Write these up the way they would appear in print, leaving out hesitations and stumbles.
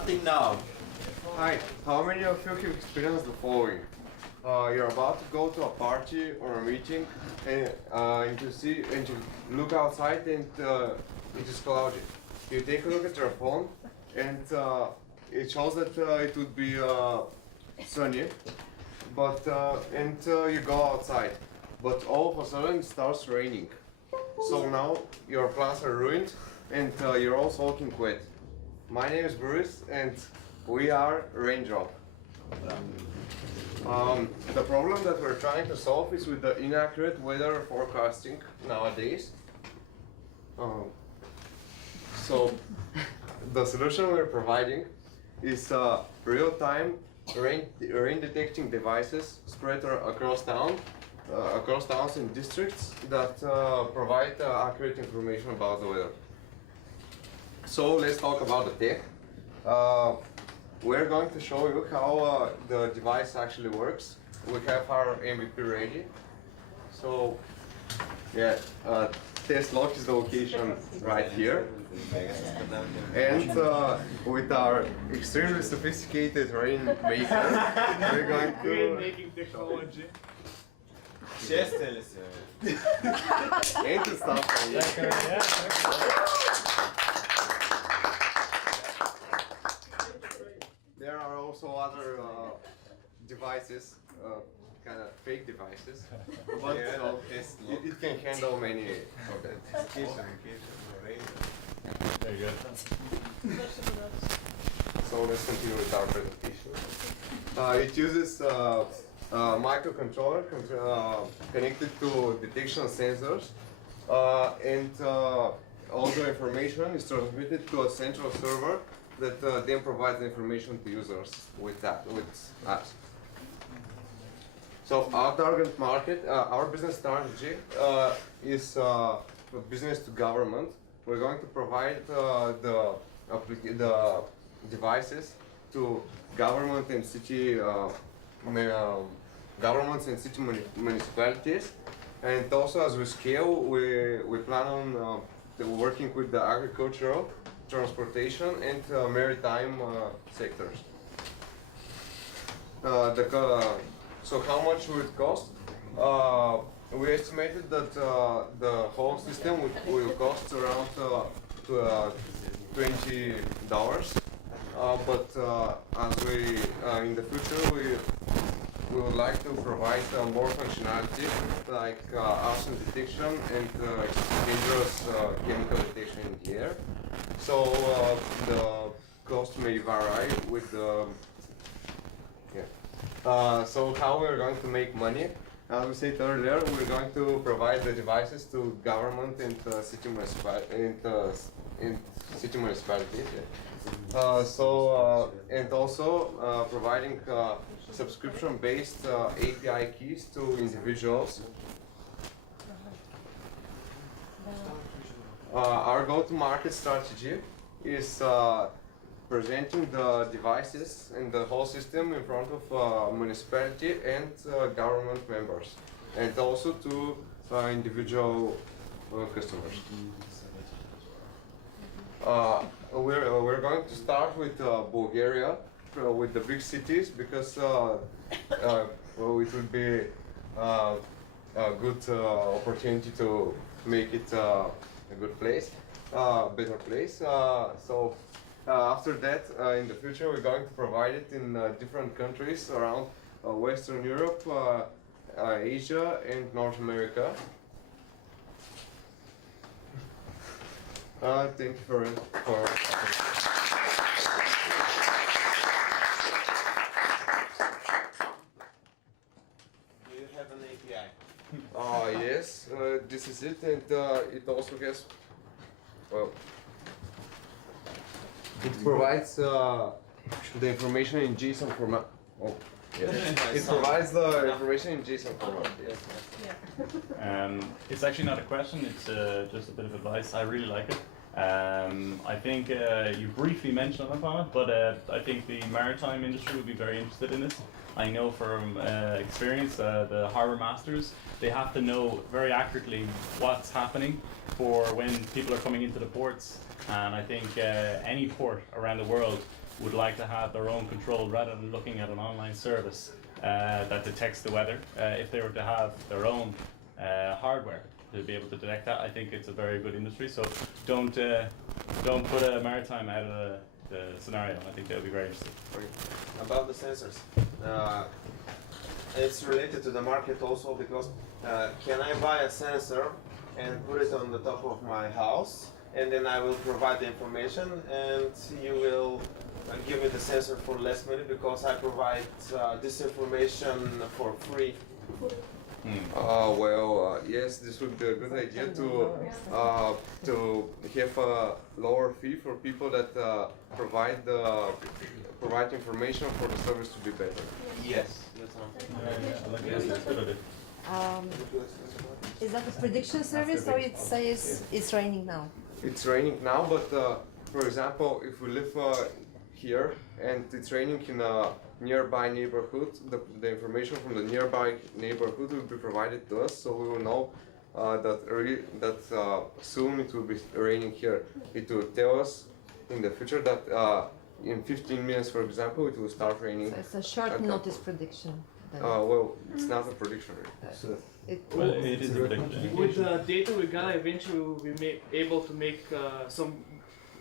Starting now. Hi, how many of you have experienced the following? You're about to go to a party or a meeting and you look outside and it is cloudy. You take a look at your phone and it shows that it would be sunny, but you go outside, but all of a sudden it starts raining. So now your plans are ruined and you're all soaking wet. My name is Boris and we are Raindropp. The problem that we're trying to solve is with the inaccurate weather forecasting nowadays. So the solution we're providing is real-time rain detecting devices spread across towns and districts that provide accurate information about the weather. So let's talk about the tech. We're going to show you how the device actually works. We have our MVP ready. So, yeah, test log is the location right here. And with our extremely sophisticated rainmaker, we're going to... Rainmaking technology. Chest LSU. And to stop. There are also other devices, kind of fake devices, but it can handle many of them. Very good. So let's continue with our presentation. It uses a microcontroller connected to detection sensors, and all the information is transmitted to a central server that then provides information to users with us. So our target market, our business strategy is business to government. We're going to provide the devices to governments and city municipalities, and also as we scale, we plan on working with the agricultural, transportation and maritime sectors. So how much would it cost? We estimated that the whole system will cost around $20. But as we in the future we would like to provide more functionality like arson detection and dangerous chemical detection in the air. So the cost may vary with the so how we're going to make money? As we said earlier, we're going to provide the devices to government and city municipalities. And also providing subscription-based API keys to individuals. Our go-to-market strategy is presenting the devices and the whole system in front of municipality and government members, and also to individual customers. We're going to start with Bulgaria, with the big cities, because well, it would be a good opportunity to make it a good place, better place. So after that, in the future, we're going to provide it in different countries around Western Europe, Asia, and North America. Thank you for Do you have an API? Yes, this is it, and it also has, well, it provides the information in JSON format. Oh, yes. It provides the information in JSON format. Yes. It's actually not a question, it's just a bit of advice. I really like it. I think you briefly mentioned upon it, but I think the maritime industry would be very interested in this. I know from experience, the harbour masters, they have to know very accurately what's happening for when people are coming into the ports. And I think any port around the world would like to have their own control rather than looking at an online service that detects the weather. If they were to have their own hardware to be able to detect that, I think it's a very good industry. So don't put a maritime out of the scenario. I think they'll be very interested. About the sensors, it's related to the market also because can I buy a sensor and put it on the top of my house, and then I will provide the information, and you will give me the sensor for less money because I provide this information for free. Yes, this would be a good idea to have a lower fee for people that provide information for the service to be better. Yes, that's That's a good idea. Is that a prediction service or it says it's raining now? It's raining now, but for example, if we live here and it's raining in a nearby neighborhood, the information from the nearby neighborhood will be provided to us, so we will know that soon it will be raining here. It will tell us in the future that in 15 minutes, for example, it will start raining. So it's a short notice prediction. Then. Well, it's not a prediction. Well, it is a prediction. With the data we got, eventually we'll be able to make some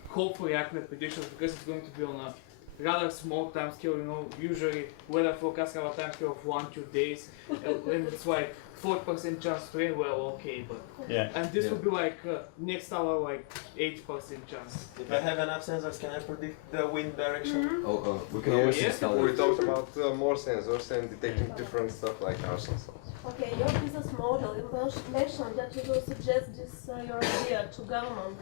hopefully accurate predictions because it's going to be on a rather small time scale. You know, usually weather forecasts have a time scale of 1-2 days, and it's like 4% chance to rain. Well, okay, but Yeah. and this will be like next hour like 8% chance. If I have enough sensors, can I predict the wind direction? We can always Yes. install. We talked about more sensors and detecting different stuff like our sensors. Okay, your business model, you mentioned that you will suggest this your idea to government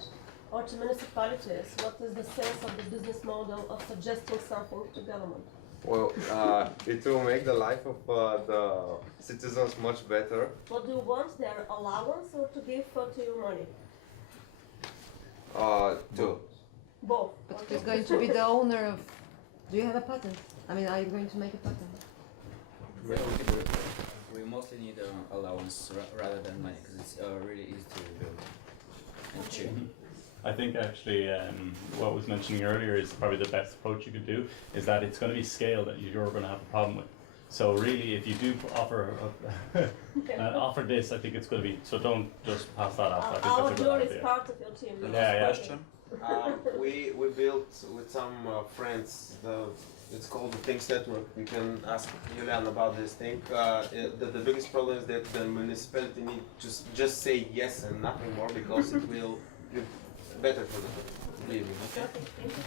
or to municipalities. What is the sense of the business model of suggesting something to government? Well, it will make the life of the citizens much better. What do you want, their allowance or to give to you money? To Both. But who's going to be the owner of? Do you have a patent? I mean, are you going to make a patent? We mostly need allowance rather than money because it's really easy to build and cheap. I think actually what was mentioning earlier is probably the best approach you could do is that it's going to be scale that you're going to have a problem with. So really, if you do offer this, I think it's going to be. So don't just pass that off. I think Our that's a jury good is idea. part of your team. Yeah. Question? We built with some friends it's called the Things Network. You can ask Julian about this thing. The biggest problem is that the municipality need to just say yes and nothing more because it will be better for the believe me. Okay? Okay, thank you.